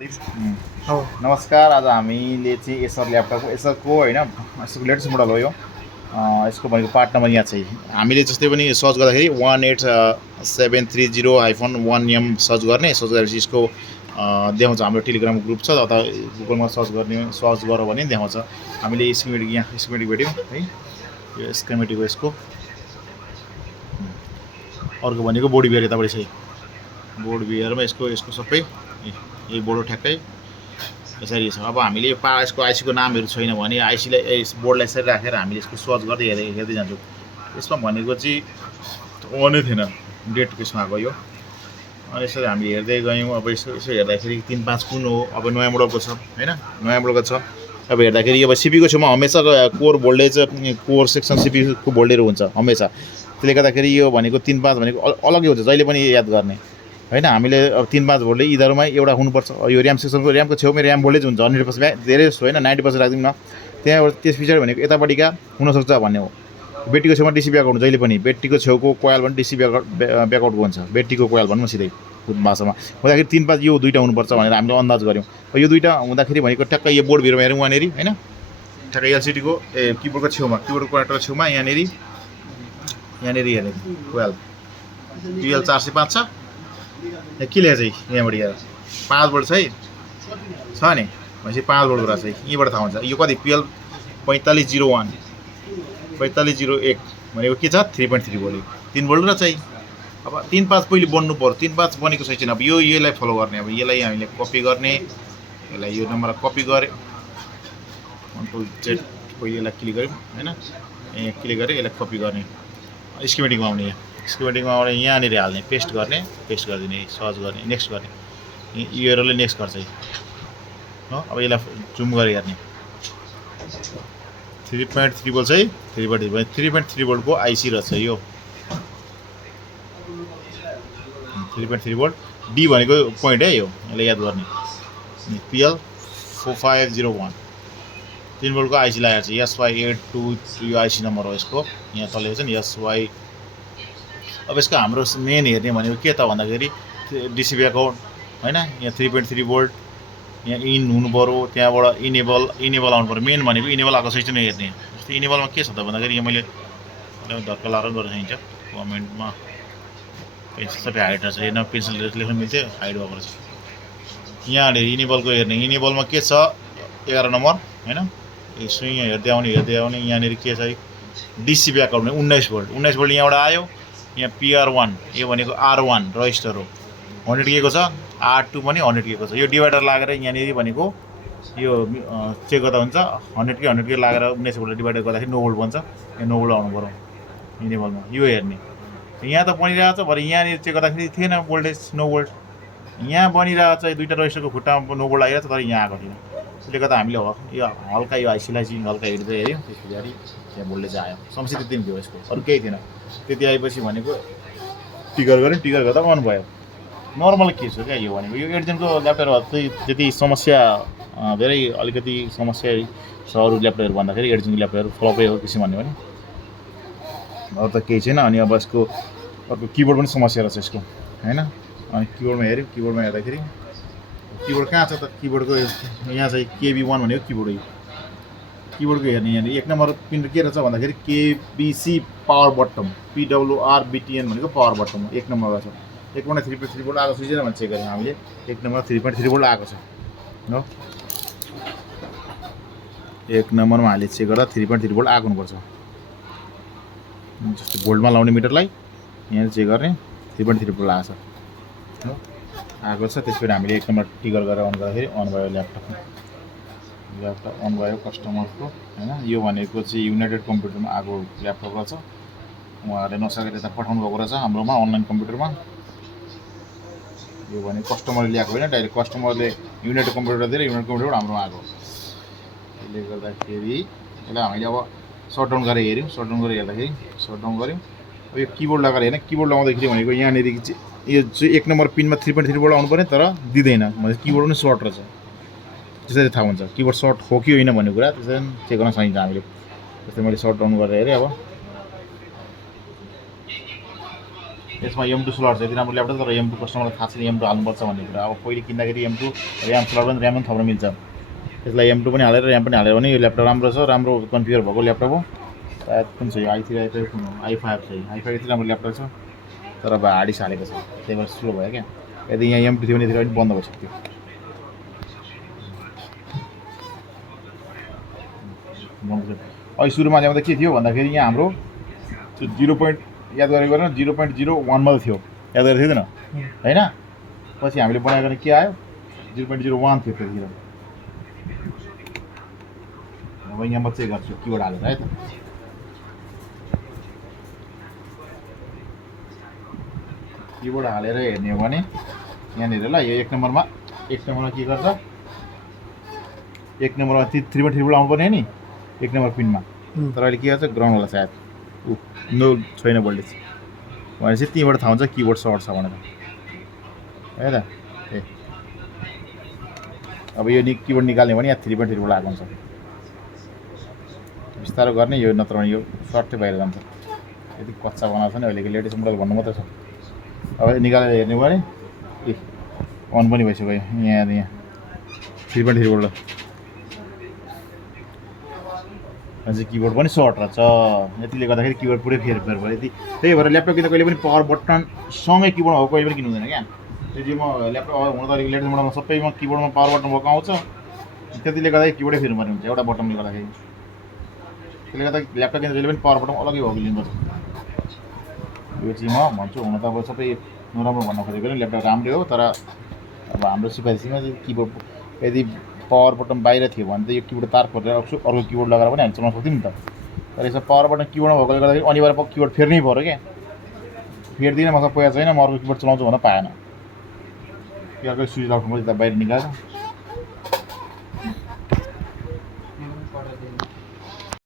नमस्कार। आज हामीले चाहिँ एसर ल्यापटपको एसरको होइन यसको लेटेस्ट मोडल हो यो। यसको भनेको पार्ट नम्बर यहाँ चाहिँ हामीले जस्तै पनि सर्च गर्दाखेरि 18730-1M सर्च गरेपछि यसको देखाउँछ। हाम्रो टेलिग्राम ग्रुप छ, अथवा गुगलमा सर्च गऱ्यो भने देखाउँछ। हामीले स्किमेटिक यहाँ स्किमेटिक भेट्यौँ है, यो स्किमेटिक हो यसको। अर्को भनेको बोर्ड बियर यतापट्टि छ। बोर्ड बियरमा यसको सबै यही बोर्ड ठ्याक्कै यसरी छ। अब हामीले यसको आइसीको नामहरू छैन भने आइसीलाई बोर्डलाई यसरी राखेर हामीले यसको सर्च गर्दै हेर्दै जान्छौँ। यसमा भनेको चाहिँ अनै थिएन, डेट केसमा आएको यो। अनि यसरी हामीले हेर्दै गयौँ। अब यसो हेर्दाखेरि 3.5 कुन हो, अब नयाँ मोडलको छ होइन, नयाँ मोडलको छ। अब हेर्दाखेरि अब सिपीको छेउमा हमेसा कोर भोल्टेज, कोर सेक्सन सिपीको भोल्टेज हुन्छ हमेसा। त्यसले गर्दाखेरि यो भनेको 3.5 भनेको अलग्गै हुन्छ, जहिले पनि याद गर्ने होइन। हामीले अब 3.5 भोल्टेज यिनीहरूमा एउटा हुनुपर्छ। यो ऱ्याम सेक्सनको ऱ्यामको छेउमा ऱ्याम भोल्टेज हुन्छ 100%, धेरै जस्तो होइन 90% राखिदिउँ न। त्यहाँबाट त्यस पछाडि भनेको यतापट्टिका हुनसक्छ भन्ने हो। ब्याट्रीको छेउमा डिसी ब्याकआउट जहिले पनि, ब्याट्रीको छेउको कोयल भने डिसी ब्याकआउटको हुन्छ, ब्याट्रीको कोयल भनौँ सिधै भाषामा हुँदाखेरि 3.5 यो दुईवटा हुनुपर्छ भनेर हामीले अन्दाज गऱ्यौँ। यो दुईवटा हुँदाखेरि भनेको ट्याक्कै यो बोर्ड भिरमा हेरौँ वहाँनिर होइन, ठ्याक्कै एलसिडीको किबोर्डको छेउमा, किबोर्डको कनेक्टरको छेउमा यहाँनिर हेर्ने कोयल PL 405 छ। के लेखेको छ यहाँबाट हेर, 5 भोल्ट छ है, छ नि भनेपछि 5 भोल्टको रहेछ। यहीँबाट थाहा हुन्छ यो कति PL 4501 4501 भनेको के छ, 3.3 भोल्ट, 3 भोल्ट रहेछ है। अब 3.5 पहिले बन्नु पर्यो, 3.5 बनेको छैन। अब यसलाई फलो गर्ने, अब यसलाई हामीले कपी गर्ने, यसलाई यो नम्बर कपी गऱ्यो, CTRL-Z पहिले यसलाई क्लिक गऱ्यौँ होइन, यहाँ क्लिक गरेँ, यसलाई कपी गर्ने, स्किमेटिकमा आउने, स्किमेटिकमा आउने यहाँनिर हाल्ने, पेस्ट गर्ने, पेस्ट गरिदिने, सर्च गर्ने, नेक्स्ट गर्ने, योहरूले नेक्स्ट गर्छ हो। अब यसलाई जुम गरेर हेर्ने, 3.3 भोल्ट है, 3.3 भोल्टको आइसी रहेछ यो, 3.3 भोल्ट। डी भनेको पोइन्ट है यो, यसलाई याद गर्ने। PL 4501 3 भोल्टको आइसी लागेको छ। SY823 यो आइसी नम्बर हो यसको, यहाँ तल छ नि SY। अब यसको हाम्रो मेन हेर्ने भनेको के त भन्दाखेरि डिसी ब्याकआउट होइन, यहाँ 3.3 भोल्ट, यहाँ इन हुनु पऱ्यो, त्यहाँबाट इनेबल आउनु पऱ्यो। मेन भनेको इनेबल आएको छैन नै हेर्ने। जस्तै इनेबलमा के छ त भन्दाखेरि यहाँ मैले धक्का लाएर गर्न सकिन्छ, कमेन्टमा पेन्सिल सबै हाइड रहेछ, हेर्न पेन्सिल लेख्न मिल्थ्यो, हाइड भएको रहेछ। यहाँनिर इनेबलको हेर्ने, इनेबलमा के छ 11 नम्बर होइन, यसो यहाँ हेर्दै आउने यहाँनिर के छ डिसी ब्याकआउट 19 भोल्ट, 19 भोल्ट यहाँबाट आयो। यहाँ PR1 यो भनेको R1 रजिस्टर हो, 100 के को छ, R2 पनि 100 के को छ। यो डिभाइडर लागेर यहाँनिर भनेको यो चेक गर्दा हुन्छ 100 के लागेर 19 भोल्ट डिभाइडर गर्दाखेरि 9 भोल्ट बन्छ। यहाँ 9 भोल्ट आउनु पऱ्यो इनेबलमा, यो हेर्ने। यहाँ त बनिरहेको छ, भरे यहाँनिर चेक गर्दाखेरि थिएन भोल्टेज 9 भोल्ट, यहाँ बनिरहेको छ दुईवटा रजिस्टरको खुट्टामा 9 भोल्ट आइरहेको छ, तर यहाँ आएको थिएन। त्यसले गर्दा हामीले यो हल्का यो आइसीलाई चाहिँ हल्का हेर्दै हेऱ्यौँ, त्यस पछाडि त्यहाँ भोल्टेज आयो। समस्या त्यति थियो यसको, अरू केही थिएन। त्यति आएपछि भनेको टिगर गऱ्यौँ, टिगर गर्दा अन भयो। नर्मल के छ क्या यो भनेको, यो 8 दिनको ल्यापटप चाहिँ त्यति समस्या धेरै अलिकति समस्या छ अरू ल्यापटपहरू भन्दाखेरि। 8 दिनको ल्यापटपहरू फ्लपै हो किसिम भन्यो भने, अरू त केही छैन। अनि अब यसको अर्को किबोर्ड पनि समस्या रहेछ यसको होइन। अनि किबोर्डमा हेऱ्यौँ, किबोर्डमा हेर्दाखेरि किबोर्ड कहाँ छ त, किबोर्डको यहाँ चाहिँ KB1 भनेको किबोर्ड हो। किबोर्डको हेर्ने यहाँनिर 1 नम्बर पिन के रहेछ भन्दाखेरि KBC पावर बटम, PWRBTN भनेको पावर बटम हो, 1 नम्बर रहेछ। 1मा 3.3 भोल्ट आएको छैन भने चेक गऱ्यौँ हामीले, 1 नम्बर 3.3 भोल्ट आएको छ हो। 1 नम्बरमा हामीले चेक गर्दा 3.3 भोल्ट आएको हुनुपर्छ। जस्तै भोल्टमा लाउने मिटरलाई यहाँ चेक गर्ने 3.3 भोल्ट आएको छ हो, आएको छ। त्यसपछि हामीले 1 नम्बर टिगर गरेर अन गर्दाखेरि अन भयो ल्यापटप अन भयो कस्टमरको होइन। यो भनेको चाहिँ युनाइटेड कम्प्युटरमा आएको ल्यापटप रहेछ, उहाँहरूले नसकेर यता पठाउनु भएको रहेछ हाम्रोमा अनलाइन कम्प्युटरमा। यो भने कस्टमरले ल्याएको होइन, डाइरेक्ट कस्टमरले युनाइटेड कम्प्युटर दिएर युनाइटेड कम्प्युटरबाट हाम्रोमा आएको। त्यसले गर्दाखेरि यसलाई हामीले अब सटडाउन गरेर हेऱ्यौँ, सटडाउन गरेर हेर्दाखेरि सटडाउन गऱ्यौँ। अब यो किबोर्ड लगाएर हेर्ने, किबोर्ड लगाउँदाखेरि भनेको यहाँनिर यो चाहिँ 1 नम्बर पिनमा 3.3 भोल्ट आउनु पऱ्यो, तर दिँदैन भनेपछि किबोर्ड पनि सर्ट रहेछ। त्यसरी थाहा हुन्छ किबोर्ड सर्ट हो कि होइन भन्ने कुरा, त्यसरी चेक गर्न सकिन्छ हामीले। जस्तै मैले सटडाउन गरेर हेरेँ, अब यसमा M2 स्लट छ। यति राम्रो ल्यापटप तर M2 कस्टमरलाई थाहा छैन M2 हाल्नुपर्छ भन्ने कुरा। अब पहिले किन्दाखेरि M2 ऱ्याम स्लट पनि ऱ्याम पनि थप्न मिल्छ। यसलाई M2 पनि हालेर ऱ्याम पनि हालेर भने यो ल्यापटप राम्रो छ, राम्रो कन्फिगर भएको ल्यापटप हो। सायद कुन छ यो i3 i5 छ। i5 यति राम्रो ल्यापटप छ तर अब हार्डिस हालेको छ, त्यही भएर स्लो भयो क्या। यदि यहाँ M2 थियो भने यतिखेर पनि बन्द भइसक्थ्यो। अहिले सुरुमा ल्याउँदा के थियो भन्दाखेरि यहाँ हाम्रो 0. याद गरेको गरेन 0.01 मात्रै थियो, याद गरेको थिएन होइन? पछि हामीले बनाएको के आयो 0.01 थियो त्यतिखेर। अब यहाँ म चेक गर्छु किबोर्ड हालेर है त। किबोर्ड हालेर हेर्ने हो भने यहाँनिर ल यो एक नम्बरमा के गर्छ, एक नम्बरमा 3.3 आउनु पर्ने नि एक नम्बर पिनमा, तर अहिले के गर्छ ग्राउन्ड होला सायद। नो छैन भोल्टेज भनेपछि त्यहीँबाट थाहा हुन्छ किबोर्ड सर्ट छ भनेर है त। ए अब यो किबोर्ड निकाल्ने भने यहाँ 3.3 आएको हुन्छ। बिस्तारो गर्ने यो, नत्र भने यो सर्टै बाहिर जान्छ। यदि कच्चा बनाएको छ नि अहिलेको लेटेस्ट मोडल भन्नु मात्रै छ। अब निकालेर हेर्ने भयो भने ए अन पनि भइसक्यो यहाँ 3.3 अझै किबोर्ड पनि सर्ट रहेछ। यतिले गर्दाखेरि किबोर्ड पुरै फेरफार भयो। यति त्यही भएर ल्यापटप किन्दा कहिले पनि पावर बटनसँगै किबोर्ड भएको कहिले पनि किन्नु हुँदैन क्या। यदि म ल्यापटप हुन त अलिक लेटेस्ट मोडलमा सबैमा किबोर्डमा पावर बटन भएको आउँछ, त्यतिले गर्दाखेरि किबोर्डै फेर्नुपर्ने हुन्छ एउटा बटनले गर्दाखेरि। त्यसले गर्दा ल्यापटप किन्दा जहिले पनि पावर बटन अलग्गै भएको लिनुपर्छ। यो चाहिँ म भन्छु, हुन त अब सबै नराम्रो भन्न खोजेको नि ल्यापटप राम्रै हो, तर अब हाम्रो सिफारिसीमा चाहिँ किबोर्ड यदि पावर बटन बाहिर थियो भने त यो किबोर्ड तार खोलेर अर्को किबोर्ड लगाएर पनि हामी चलाउन सक्थ्यौँ नि त। तर यसमा पावर बटन किबोर्डमा भएकोले गर्दाखेरि अनिवार्य किबोर्ड फेर्नै पऱ्यो क्या। फेर्दिनँ मसँग पैसा छैन म अर्को किबोर्ड चलाउँछु भन्न पाएन। अर्को स्विच लगाउनु बाहिर निकालेर